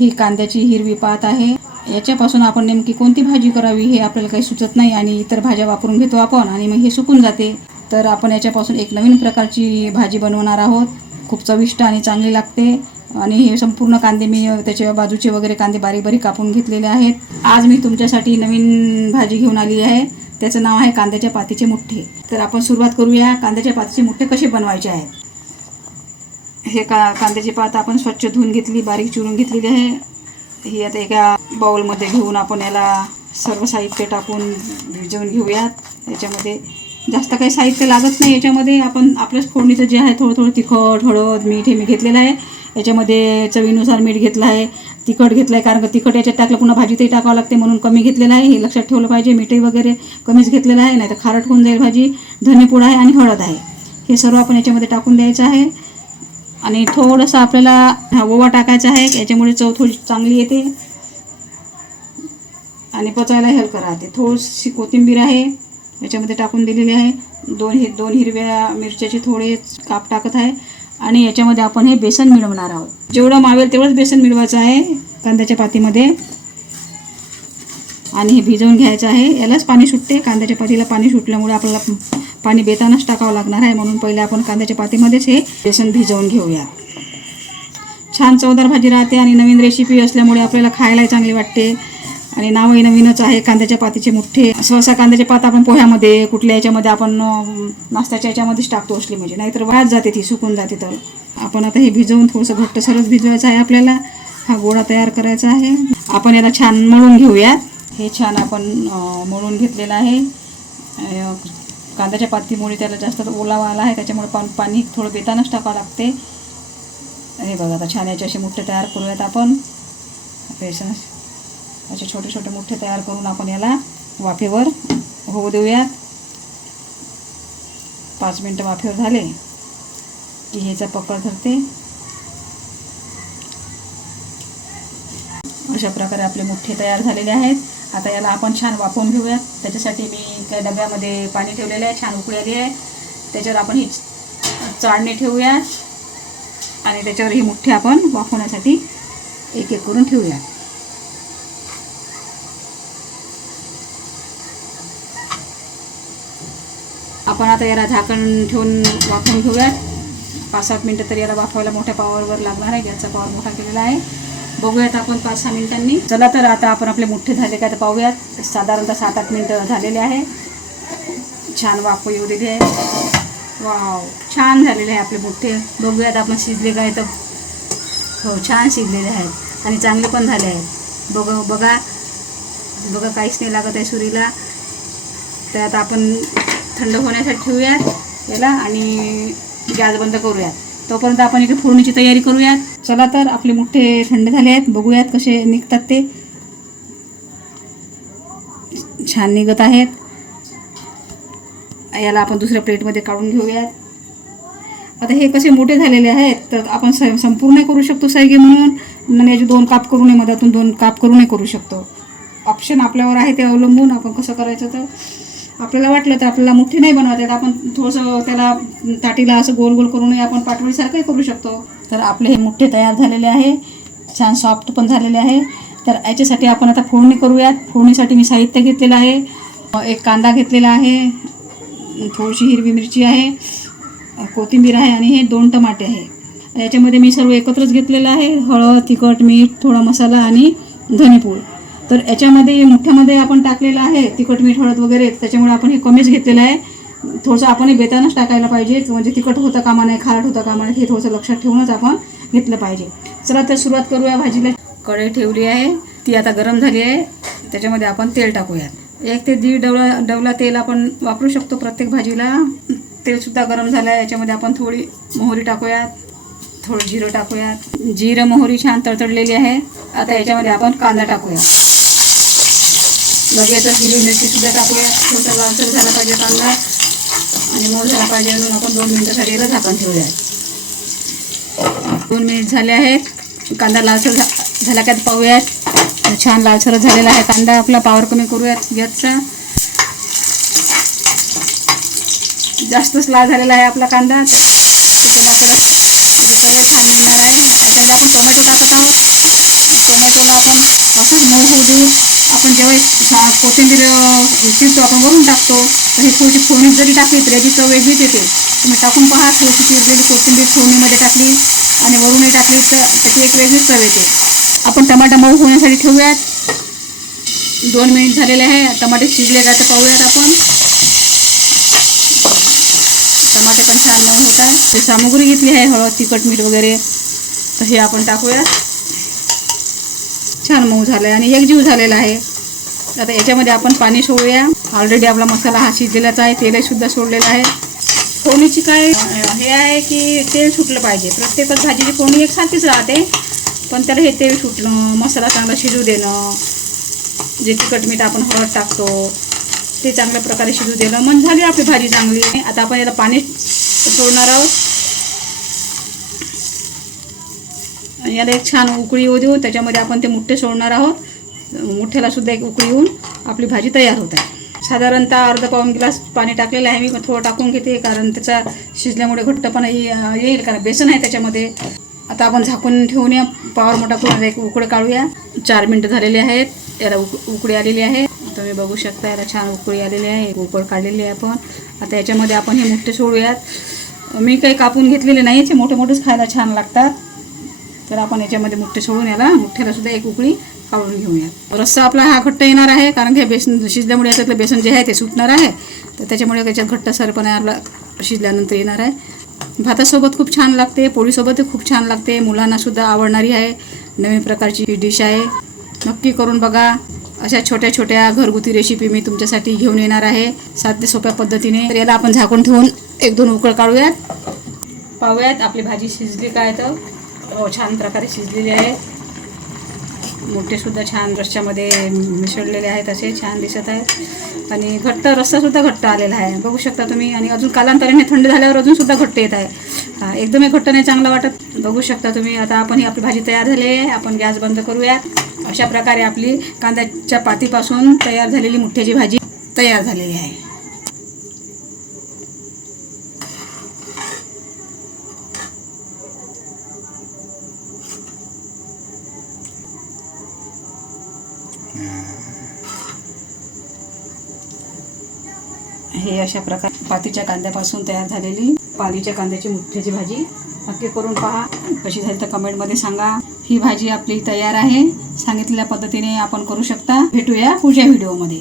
ही कांद्याची हिरवी पात आहे. याच्यापासून आपण नेमकी कोणती भाजी करावी हे आपल्याला काही सुचत नाही आणि इतर भाज्या वापरून घेतो आपण आणि मग हे सुकून जाते. तर आपण याच्यापासून एक नवीन प्रकारची भाजी बनवणार आहोत. खूप चविष्ट आणि चांगली लागते. आणि हे संपूर्ण कांदे मी त्याच्या बाजूचे वगैरे कांदे बारीक बारीक कापून घेतलेले आहेत. आज मी तुमच्यासाठी नवीन भाजी घेऊन आली आहे. त्याचं नाव आहे कांद्याच्या पातीचे मुठ्ठे. तर आपण सुरुवात करूया. कांद्याच्या पातीचे मुठ्ठे कसे बनवायचे आहेत. हे कांद्याची पात आपण स्वच्छ धुवून घेतली, बारीक चिरून घेतलेली आहे. ही आता एका बाउलमध्ये घेऊन आपण याला सर्व साहित्य टाकून भिजवून घेऊयात. याच्यामध्ये जास्त काही साहित्य लागत नाही. याच्यामध्ये आपण आपल्याच फोडणीचं जे आहे थोडं थोडं तिखट, हळद, मीठ हे मी घेतलेलं आहे. याच्यामध्ये चवीनुसार मीठ घेतलं आहे, तिखट घेतलं आहे, कारण का तिखट याच्यात टाकलं पुन्हा भाजीतही टाकावं लागते म्हणून कमी घेतलेलं आहे. हे लक्षात ठेवलं पाहिजे. मीठही वगैरे कमीच घेतलेलं आहे, नाही तर खारट होऊन जाईल भाजी. धनेपूड आहे आणि हळद आहे. हे सर्व आपण याच्यामध्ये टाकून द्यायचं आहे. आणि थोडंसं आपल्याला ओवा टाकायचा आहे. याच्यामुळे चव थोडी चांगली येते आणि पचायला हेल्प राहते. थोडीशी कोथिंबीर आहे याच्यामध्ये टाकून दिलेली आहे. दोन हिरव्या मिरच्याचे थोडे काप टाकत आहे. आणि याच्यामध्ये आपण हे बेसन मिळवणार आहोत. जेवढं मावेल तेवढंच बेसन मिळवायचं आहे कांद्याच्या पातीमध्ये. आणि हे भिजवून घ्यायचं आहे. यालाच पाणी सुटते. कांद्याच्या पातीला पाणी सुटल्यामुळे आपल्याला पाणी बेतानच टाकावं लागणार आहे. म्हणून पहिले आपण कांद्याच्या पातीमध्येच हे बेसन भिजवून घेऊया. छान चवदार भाजी राहते आणि नवीन रेसिपी असल्यामुळे आपल्याला खायलाही चांगली वाटते. आणि नावही नवीनच आहे, कांद्याच्या पातीचे मुठ्ठे. सहसा कांद्याचे पात आपण पोह्यामध्ये कुठल्या याच्यामध्ये आपण नाश्त्याच्या याच्यामध्येच टाकतो असली म्हणजे, नाहीतर वाळत जाते ती, सुकून जाते. तर आपण आता हे भिजवून थोडंसं घट्टसरच भिजवायचं आहे. आपल्याला हा गोळा तयार करायचा आहे. आपण याला छान मळून घेऊयात. हे छान आपण मळून घेतलेलं आहे. कांद्याच्या पातीमुळे त्याला जास्त ओलावा आला आहे, त्याच्यामुळे पाणी थोडं बेतानच टाकावं लागते. हे बघा आता छान याचे असे मुठ्ठे तयार करूयात आपण. बेसन असे छोटे छोटे मुठ्ठे तयार करून आपण याला वाफेवर होऊ देऊयात. 5 मिनटं वाफेवर झाले की ह्याचा पकड धरते. अशा प्रकारे आपले मुठ्ठे तयार झालेले आहेत. आता याला आपण छान वाफवून घेऊयात. त्याच्यासाठी मी काही डब्यामध्ये पाणी ठेवलेलं आहे, छान उकळी आली आहे. त्याच्यावर आपण ही चाळणी ठेवूयात आणि त्याच्यावर ही मुठ्ठे आपण वाफवण्यासाठी एक एक करून ठेवूयात. आपण आता याला झाकण ठेवून वाफवून घेऊयात. 5-7 मिनटं तरी याला वाफवायला मोठ्या पावरवर लागणार आहे. गॅसचा पावर मोठा केलेला आहे. बघूयात आपण 5-6 मिनिटांनी. चला तर आता आपण आपले मुठ्ठे झाले काय तर पाहूयात. साधारणतः 7-8 मिनटं झालेले आहे. छान वाफ येऊ दिली आहे. वाव, छान झालेले आहे आपले मुठ्ठे. बघूयात आपण शिजले काय तर. हो, छान शिजलेले आहेत आणि चांगले पण झाले आहेत. बघा काहीच नाही लागत आहे सुरीला. तर आता आपण थंड होण्यासाठी ठेवूयात याला आणि गॅस बंद करूयात. तोपर्यंत आपण इकडे फोडणीची तयारी करूयात. चला तर आपले मुठ्ठे थंड झाले आहेत. बघूयात कसे निघतात ते. छान निघत आहेत. याला आपण दुसऱ्या प्लेटमध्ये काढून घेऊयात. आता हे कसे मोठे झालेले आहेत तर आपण संपूर्ण करू शकतो सैगे म्हणून. याचे 2 काप करू नये, मधातून 2 काप करू नये करू शकतो. ऑप्शन आपल्यावर आहे, ते अवलंबून आपण कसं करायचं. तर आपल्याला वाटलं तर आपल्याला मुठ्ठे नाही बनवता येत, आपण थोडंसं त्याला ताटीला असं गोल गोल करूनही आपण पाटवडीसारखंही करू शकतो. तर आपले हे मुठ्ठे तयार झालेले आहे. छान सॉफ्ट पण झालेले आहे. तर याच्यासाठी आपण आता फोडणी करूयात. फोडणीसाठी मी साहित्य घेतलेलं आहे. 1 कांदा घेतलेला आहे, थोडीशी हिरवी मिरची आहे, कोथिंबीर आहे आणि हे 2 टमाटे आहे. याच्यामध्ये मी सर्व एकत्रच घेतलेलं आहे. हळद, तिखट, मीठ, थोडा मसाला आणि धनेपूड. तर याच्यामध्ये मुठ्ठ्यामध्ये आपण टाकलेलं आहे तिखट, मीठ, हळद वगैरे, त्याच्यामुळे आपण हे कमीच घेतलेलं आहे. थोडंसं आपण बेतानच टाकायला पाहिजे, म्हणजे तिखट होतं कामा नये, खारट होतं कामा नये, हे थोडंसं लक्षात ठेवूनच आपण घेतलं पाहिजे. चला तर सुरुवात करूया भाजीला. कढई ठेवली आहे, ती आता गरम झाली आहे. त्याच्यामध्ये आपण तेल टाकूयात. 1 ते 1.5 डवला तेल आपण वापरू शकतो प्रत्येक भाजीला. तेलसुद्धा गरम झालं आहे. याच्यामध्ये आपण थोडी मोहरी टाकूयात, थोडं जिरं टाकूयात. जिरं मोहरी छान तडतडलेली आहे. आता याच्यामध्ये आपण कांदा टाकूयात. लगेच हिरवी मिरचीसुद्धा टाकूयात. थोडंसं लालसर झाला पाहिजे कांदा आणि मऊ झाला पाहिजे म्हणून आपण 2 मिनिटासाठी याला झाकण ठेवूयात. 2 मिनिट झाले आहेत. कांदा लालसर झाला का पाहूयात. छान लालसरच झालेला आहे कांदा आपला. पावर कमी करूयात गॅसचा. जास्तच लाल झालेला आहे आपला कांदा. त्याच्याने आपल्याला चव छान मिळणार आहे. याच्यामध्ये आपण टोमॅटो टाकत आहोत. असाच मऊ होऊ देऊ. आपण जेव्हा कोथिंबीर चिरतो आपण वरून टाकतो, तर ही थोडीशी फोडणी जरी टाकली तर याची चव वेगळीच येते. तुम्ही टाकून पहा, थोडीशी चिरलेली कोथिंबीर फोडणीमध्ये टाकली आणि वरूनही टाकली तर त्याची एक वेगळीच चव येते. आपण टमाटा मऊ होण्यासाठी ठेवूयात. 2 मिनिट झालेले आहे. टमाटे शिजले का तर पाहूयात आपण. टमाटे पण छान मऊ होत आहे. ते सामुग्री घेतली आहे, हळद, तिखट, मीठ वगैरे, तर हे आपण टाकूयात. छान मऊ झालं आहे आणि एकजीव झालेला आहे. आता याच्यामध्ये आपण पाणी सोडूया. ऑलरेडी आपला मसाला हा शिजलेलाच आहे, तेलही सुद्धा सोडलेलं आहे. फोडणीची काय हे आहे की तेल सुटलं पाहिजे. प्रत्येकच भाजीची फोडणी एकसारखीच राहते, पण त्याला हे तेल सुटणं, मसाला चांगला शिजू देणं, जे तिखट मीठ आपण हळद टाकतो ते चांगल्या प्रकारे शिजू देणं, म्हणजे झाली आपली भाजी चांगली. आता आपण याला पाणी सोडणार आहोत. याला एक छान उकळी येऊ देऊ. त्याच्यामध्ये आपण ते मुठ्ठे सोडणार आहोत. मुठ्ठ्याला सुद्धा एक उकळी येऊन आपली भाजी तयार होत आहे. साधारणतः अर्धा पाऊण ग्लास पाणी टाकलेलं आहे मी. थोडं टाकून घेते कारण त्याचा शिजल्यामुळे घट्टपणा येईल, कारण बेसन आहे त्याच्यामध्ये. आता आपण झाकून ठेवून या, पावर मोठा करून एक उकळी काढूया. 4 मिनटं झालेले आहेत. याला उकळी आलेली आहे. तुम्ही बघू शकता, याला छान उकळी आलेली आहे. उकळ काढलेली आहे आपण. आता याच्यामध्ये आपण हे मुठ्ठे सोडूयात. मी काही कापून घेतलेले नाही, याचे मोठे मोठेच खायला छान लागतात. तर आपण याच्यामध्ये मुठ्ठे सोडून याला मुठ्ठ्याला सुद्धा एक उकळी काढून घेऊया. रस्सा आपला हा घट्ट येणार आहे, कारण हे बेसन शिजल्यामुळे याच्यातलं बेसन जे आहे ते सुटणार आहे, तर त्याच्यामुळे त्याच्यात घट्टसरपणा आपला शिजल्यानंतर येणार आहे. भातासोबत खूप छान लागते, पोळीसोबतही खूप छान लागते. मुलांना सुद्धा आवडणारी आहे. नवीन प्रकारची डिश आहे. नक्की करून बघा. अशा छोट्या छोट्या घरगुती रेसिपी मी तुमच्यासाठी घेऊन येणार आहे, साध्या सोप्या पद्धतीने. तर याला आपण झाकून ठेवून 1-2 उकळ काढूयात. पाहूयात आपली भाजी शिजली काय. तर छान प्रकारे शिजलेली आहे. मुठ्ठेसुद्धा छान रश्श्यामध्ये मिसळलेले आहेत, असे छान दिसत आहेत. आणि घट्ट रस्सासुद्धा घट्ट आलेला आहे, बघू शकता तुम्ही. आणि अजून कालांतराने थंड झाल्यावर अजूनसुद्धा घट्ट येत आहे. एकदमही घट्ट नाही चांगलं वाटत, बघू शकता तुम्ही. आता आपण ही आपली भाजी तयार झाली आहे. आपण गॅस बंद करूयात. अशा प्रकारे आपली कांद्याच्या पातीपासून तयार झालेली मुठ्ठ्याची भाजी तयार झालेली आहे. हे अशा प्रकारे पातीच्या कांद्यापासून तयार झालेली पालीच्या कांद्याची मुठ्ठ्याची भाजी नक्की करून पहा. कशी झाली तर कमेंटमध्ये सांगा. ही भाजी आपली तयार आहे. सांगितलेल्या पद्धतीने आपण करू शकता. भेटूया पुढच्या व्हिडिओमध्ये.